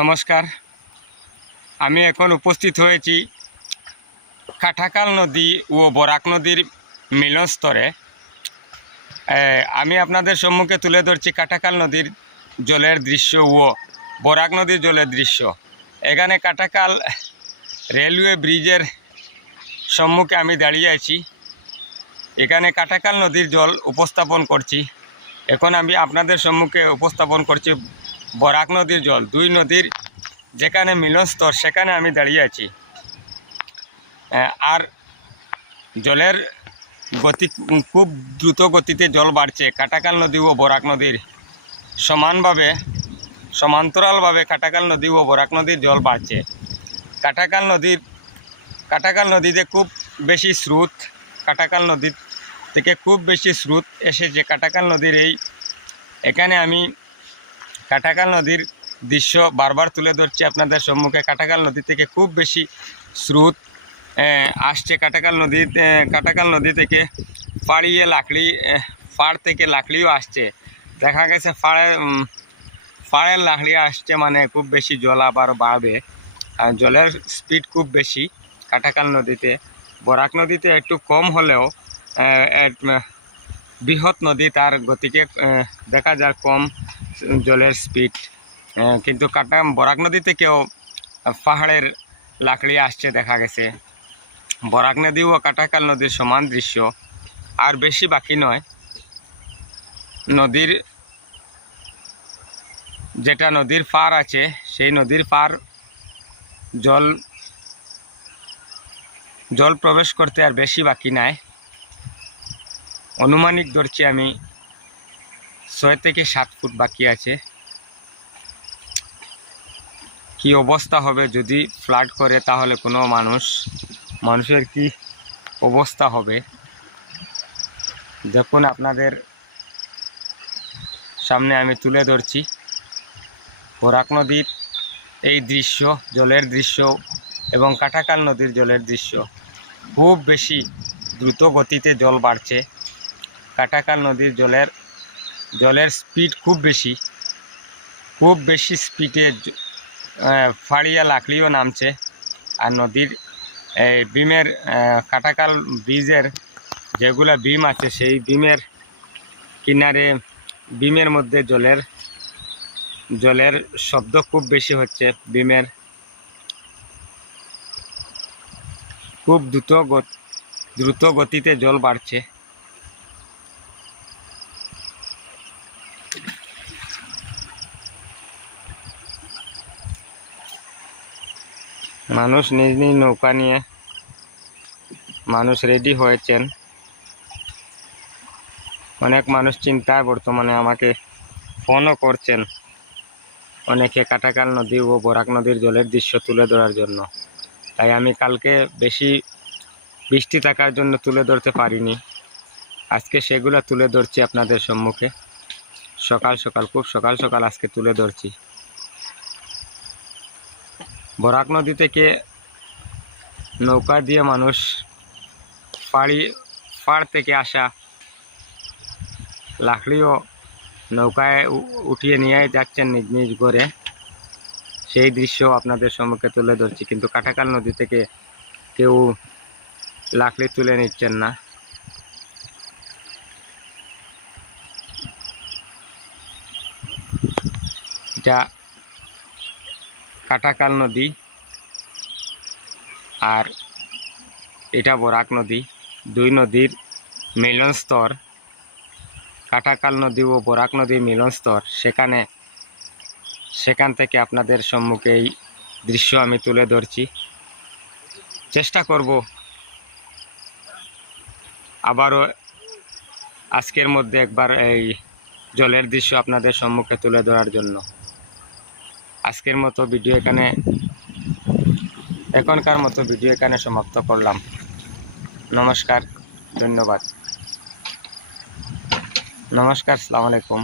নমস্কার। আমি এখন উপস্থিত হয়েছি কাটাখাল নদী ও বরাক নদীর মিলনস্থলে। আমি আপনাদের সম্মুখে তুলে ধরছি কাটাখাল নদীর জলের দৃশ্য ও বরাক নদীর জলের দৃশ্য। এখানে কাটাখাল রেলওয়ে ব্রিজের সম্মুখে আমি দাঁড়িয়ে আছি। এখানে কাটাখাল নদীর জল উপস্থাপন করছি। এখন আমি আপনাদের সম্মুখে উপস্থাপন করছি বরাক নদীর জল। দুই নদীর যেখানে মিলনস্থল সেখানে আমি দাঁড়িয়ে আছি। আর জলের গতি খুব দ্রুত গতিতে জল বাড়ছে। কাটাখাল নদী ও বরাক নদীর সমান্তরালভাবে কাটাখাল নদী ও বরাক নদীর জল বাড়ছে। কাটাখাল নদীতে খুব বেশি স্রোত, কাটাখাল নদী থেকে খুব বেশি স্রোত এসেছে কাটাখাল নদীর এখানে আমি কাটাখাল নদীর দৃশ্য বারবার তুলে ধরছি আপনাদের সম্মুখে। কাটাখাল নদী থেকে খুব বেশি স্রোত আসছে। কাটাখাল নদী থেকে ফাড় থেকে লাকড়িও আসছে। দেখা গেছে ফাড়ের লাকড়ি আসছে, মানে খুব বেশি জল আবার বাড়বে। আর জলের স্পিড খুব বেশি কাটাখাল নদীতে। বরাক নদীতে একটু কম হলেও বৃহৎ নদী, তার গতিকে দেখা যায় কম জলের স্পিড, কিন্তু বরাক নদী থেকেও পাহাড়ের লাকড়ি আসছে দেখা গেছে। বরাক নদী ও কাটাখাল নদীর সমান দৃশ্য, আর বেশি বাকি নয়। নদীর পার আছে, সেই নদীর পার জল প্রবেশ করতে আর বেশি বাকি নাই। অনুমানিক ধরছি আমি 6 থেকে 7 ফুট বাকি আছে। কি অবস্থা হবে যদি ফ্লাড করে, তাহলে কোনো মানুষের কি অবস্থা হবে দেখুন। আপনাদের সামনে আমি তুলে ধরছি বরাক নদীর এই দৃশ্য, জলের দৃশ্য এবং কাটাখাল নদীর জলের দৃশ্য। খুব বেশি দ্রুত গতিতে জল বাড়ছে। কাটাখাল নদীর জলের স্পিড খুব বেশি স্পিডে ফাড়িয়া লাকড়িও নামছে। আর নদীর বিমের কাটাখাল ব্রিজের যেগুলা বিম আছে, সেই বিমের কিনারে বিমের মধ্যে জলের শব্দ খুব বেশি হচ্ছে। বিমের খুব দ্রুত গতিতে জল বাড়ছে। মানুষ নিজ নিজ নৌকা নিয়ে রেডি হয়েছেন। অনেক মানুষ চিন্তায় বর্তমানে আমাকে ফোনও করছেন, অনেকে কাটাখাল নদী ও বরাক নদীর জলের দৃশ্য তুলে ধরার জন্য। তাই আমি কালকে বেশি বৃষ্টি থাকার জন্য তুলে ধরতে পারিনি। আজকে সেগুলো তুলে ধরছি আপনাদের সম্মুখে। খুব সকাল সকাল আজকে তুলে ধরছি। বরাক নদী থেকে নৌকা দিয়ে মানুষ ফাড় থেকে আসা লাকড়িও নৌকায় উঠিয়ে নিয়ে যাচ্ছেন নিজ নিজ করে। সেই দৃশ্য আপনাদের সম্মুখে তুলে ধরছি। কিন্তু কাটাখাল নদী থেকে কেউ লাকড়ি তুলে নিচ্ছেন না। এটা কাটাখাল নদী আর এটা বরাক নদী, দুই নদীর মিলনস্থল। কাটাখাল নদী ও বরাক নদীর মিলনস্থল, সেখান থেকে আপনাদের সম্মুখে এই দৃশ্য আমি তুলে ধরছি। চেষ্টা করব আবারও আজকের মধ্যে একবার এই জলের দৃশ্য আপনাদের সম্মুখে তুলে ধরার জন্য। আজকের মতো এখনকার মতো ভিডিও এখানে সমাপ্ত করলাম। নমস্কার, ধন্যবাদ। নমস্কার, আসসালামু আলাইকুম।